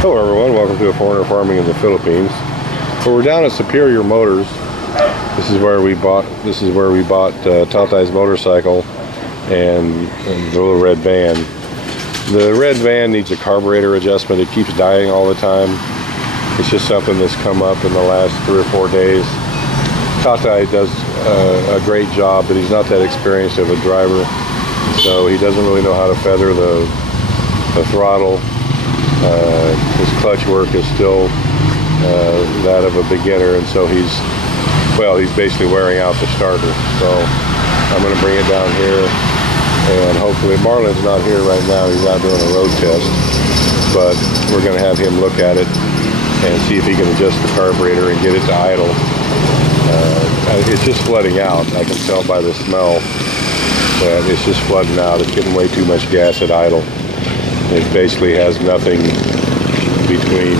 Hello everyone, welcome to A Foreigner Farming in the Philippines. So we're down at Superior Motors. This is where we bought Tatay's motorcycle and the little red van. The red van needs a carburetor adjustment. It keeps dying all the time. It's just something that's come up in the last 3 or 4 days. Tatay does a great job, but he's not that experienced of a driver, so he doesn't really know how to feather the throttle. His clutch work is still that of a beginner, and so he's basically wearing out the starter. So I'm going to bring it down here, and hopefully Marlon's not here right now. He's out doing a road test, but we're going to have him look at it and see if he can adjust the carburetor and get it to idle. It's just flooding out. I can tell by the smell that it's just flooding out. It's getting way too much gas at idle. It basically has nothing between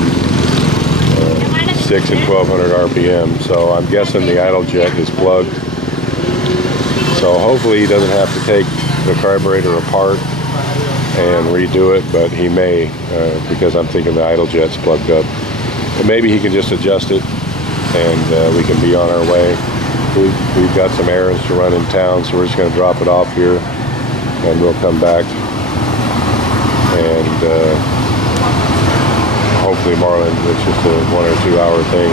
6 and 1200 RPM, so I'm guessing the idle jet is plugged. So hopefully he doesn't have to take the carburetor apart and redo it, but he may, because I'm thinking the idle jet's plugged up. But maybe he can just adjust it and we can be on our way. We've got some errands to run in town, so we're just going to drop it off here and we'll come back. And hopefully Marlon, it's just a 1 or 2 hour thing.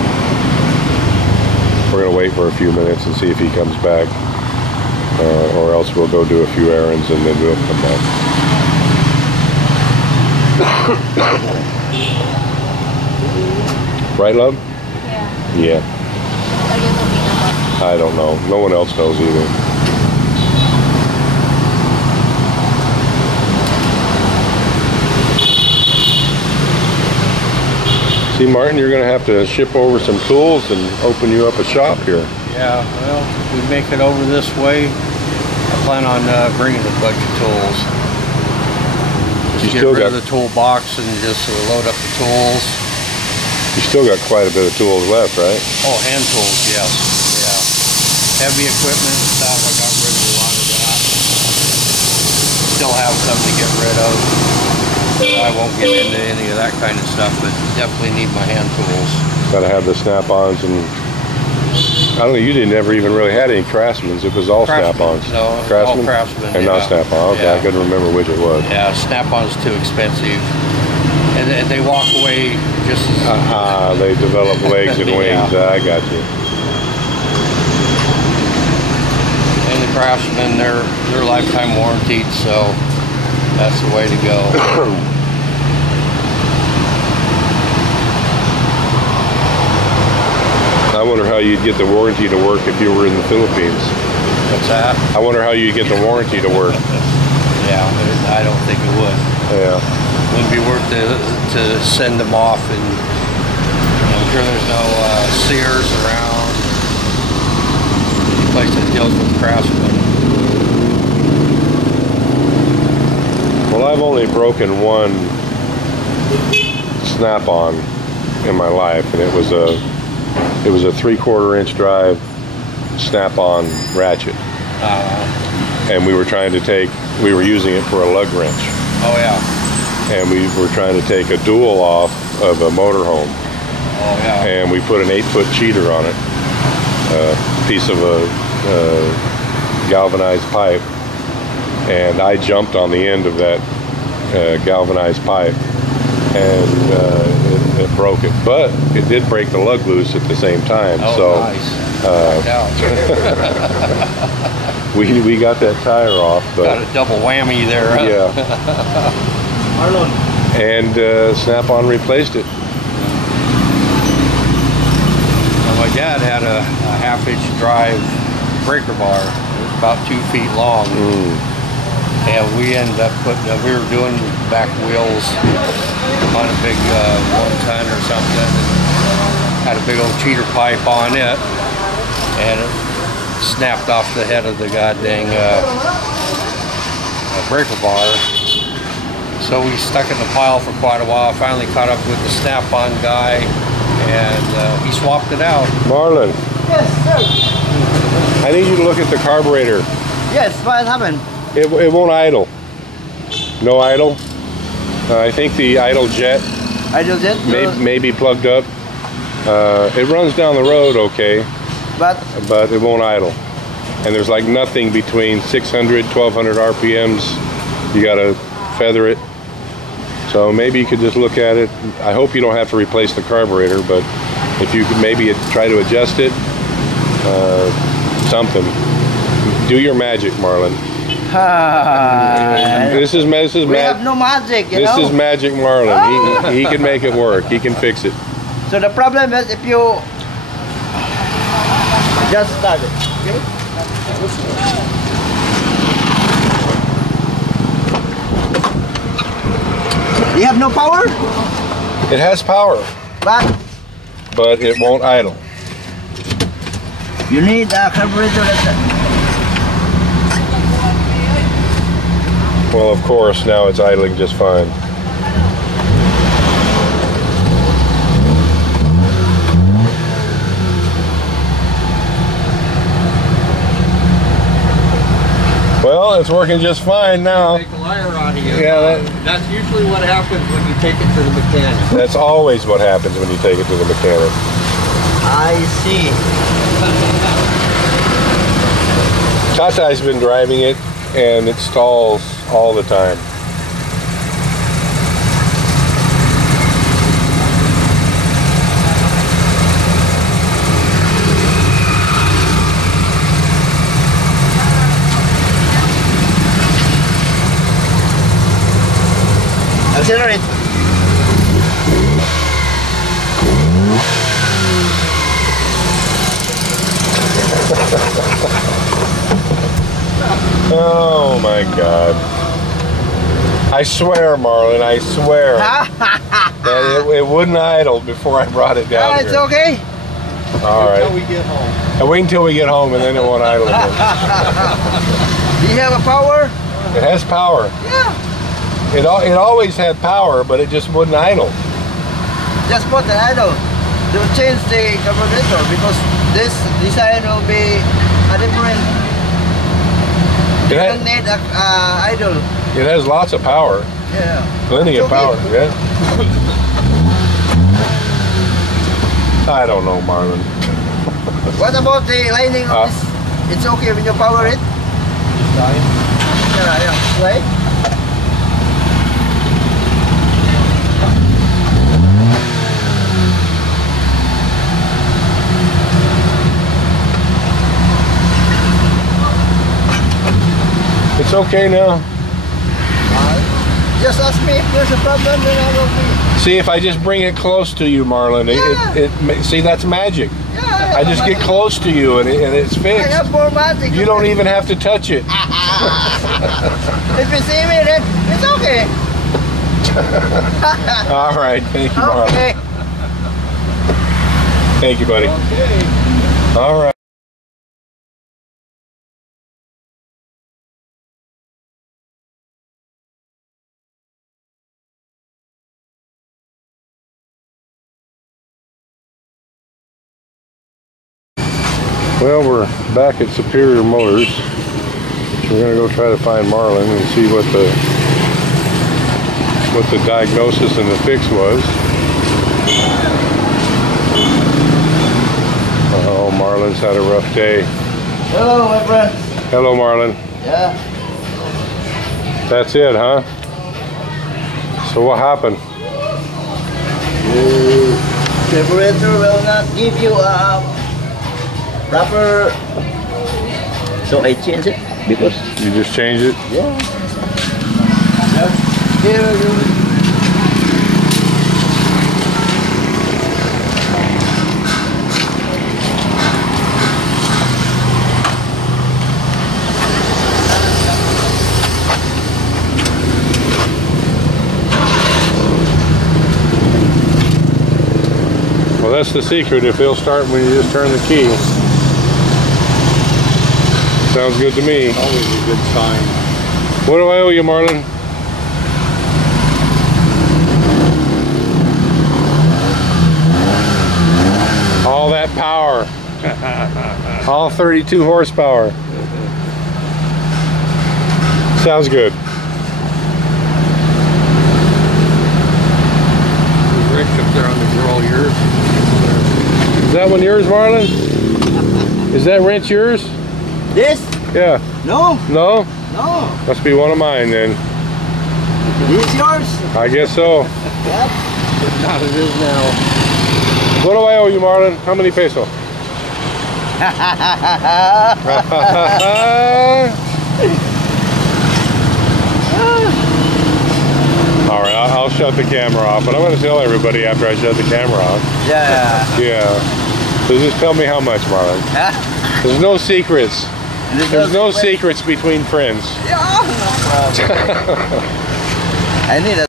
We're going to wait for a few minutes and see if he comes back, or else we'll go do a few errands and then we'll come back. Right, love? Yeah. Yeah. What are you looking about? I don't know. No one else knows either. See, Martin, you're going to have to ship over some tools and open you up a shop here. Yeah, well, if we make it over this way, I plan on bringing a bunch of tools. Just get rid of the toolbox and just load up the tools. You still got quite a bit of tools left, right? Oh, hand tools, yes. Yeah. Heavy equipment and stuff, I got rid of a lot of that. Still have some to get rid of. I won't get into any of that kind of stuff, but definitely need my hand tools. Got to have the snap-ons, and I don't know, you never even really had any Craftsmans. It was all snap-ons. No, Craftsman? all Craftsman, and not snap-on. Okay, yeah. I couldn't remember which it was. Yeah, snap-on's too expensive. And they walk away just as... they develop legs and wings. Yeah. I got you. And the Craftsman, they're lifetime warranted, so that's the way to go. I wonder how you'd get the warranty to work if you were in the Philippines. What's that? I wonder how you'd get the warranty to work. Yeah, I don't think it would. Yeah. Wouldn't be worth to send them off, and I'm sure there's no Sears around. Place that deals with Craftsman. Well, I've only broken one snap-on in my life, and it was a 3/4 inch drive snap-on ratchet. And we were using it for a lug wrench. Oh yeah. And we were trying to take a dual off of a motorhome. Oh yeah. And we put an 8-foot cheater on it, a piece of a galvanized pipe. And I jumped on the end of that galvanized pipe, and it broke it. But it did break the lug loose at the same time. Oh, so nice. we got that tire off. But got a double whammy there. Huh? Yeah. And Snap-on replaced it. Well, my dad had a half-inch drive breaker bar. It was about 2 feet long. And we ended up we were doing back wheels on a big 1-ton or something, and had a big old cheater pipe on it, and it snapped off the head of the goddamn breaker bar. So we stuck in the pile for quite a while. Finally caught up with the snap-on guy, and he swapped it out. Marlon. Yes, sir. I need you to look at the carburetor. Yes, what happened? It won't idle. No idle. I think the idle jet idle jet. maybe plugged up. It runs down the road okay, But it won't idle. And there's like nothing between 600, 1200 RPMs. You gotta feather it. So maybe you could just look at it. I hope you don't have to replace the carburetor, but if you could maybe try to adjust it, something. Do your magic, Marlon. This is we have no magic, you this know. is Magic Marlon. He can make it work. He can fix it. So the problem is if you just start it. Okay? You have no power, It has power, but it won't idle. you need a carburetor. Well, of course, now it's idling just fine. Well, it's working just fine now. Take a liar out of you. Yeah, That's usually what happens when you take it to the mechanic. that's always what happens when you take it to the mechanic. I see. Tatai's been driving it, and it stalls all the time. Accelerate. Oh my God. I swear, Marlon, I swear that it wouldn't idle before I brought it down It's here. okay. All Until right. we get home. And wait until we get home and then it won't idle again. Do you have a power? It has power. Yeah. It always had power, but it just wouldn't idle. Just put an idle to change the carburetor because this design will be a different. You don't need a idle. It has lots of power. Yeah. Plenty of Okay. power, yeah. I don't know, Marlon. What about the lining of this? It's okay when you power it? Yeah, right? It's okay now. Just ask me if there's a problem, then I will be. See, if I just bring it close to you, Marlon, see, that's magic. Yeah, I just get close to you and it's I fixed. have more magic. You don't even have to touch it. If you see me, then it's okay. All right, thank you, Marlon. Okay. Thank you, buddy. Okay. All right. Well, we're back at Superior Motors. We're gonna go try to find Marlon and see what the diagnosis and the fix was. Oh, Marlon's had a rough day. Hello, my friend. Hello, Marlon. Yeah. That's it, huh? So what happened? The carburetor will not give you a proper. So I change it because. You just changed it? Yeah. Here you. Well, that's the secret. If it'll start when you just turn the key. Sounds good to me. Always a good sign. What do I owe you, Marlon? All that power. All 32 horsepower. Sounds good. that one yours, Marlon? Is that wrench yours? This? Yeah. No, No? no. Must be one of mine then. This yours? I guess so. Yep. Not it is now. What do I owe you, Marlon? How many peso? All right, I'll shut the camera off, but I'm going to tell everybody after I shut the camera off. Yeah. Yeah. So just tell me how much, Marlon. There's no secrets. There's no secrets between friends. Yeah, no problem. I need a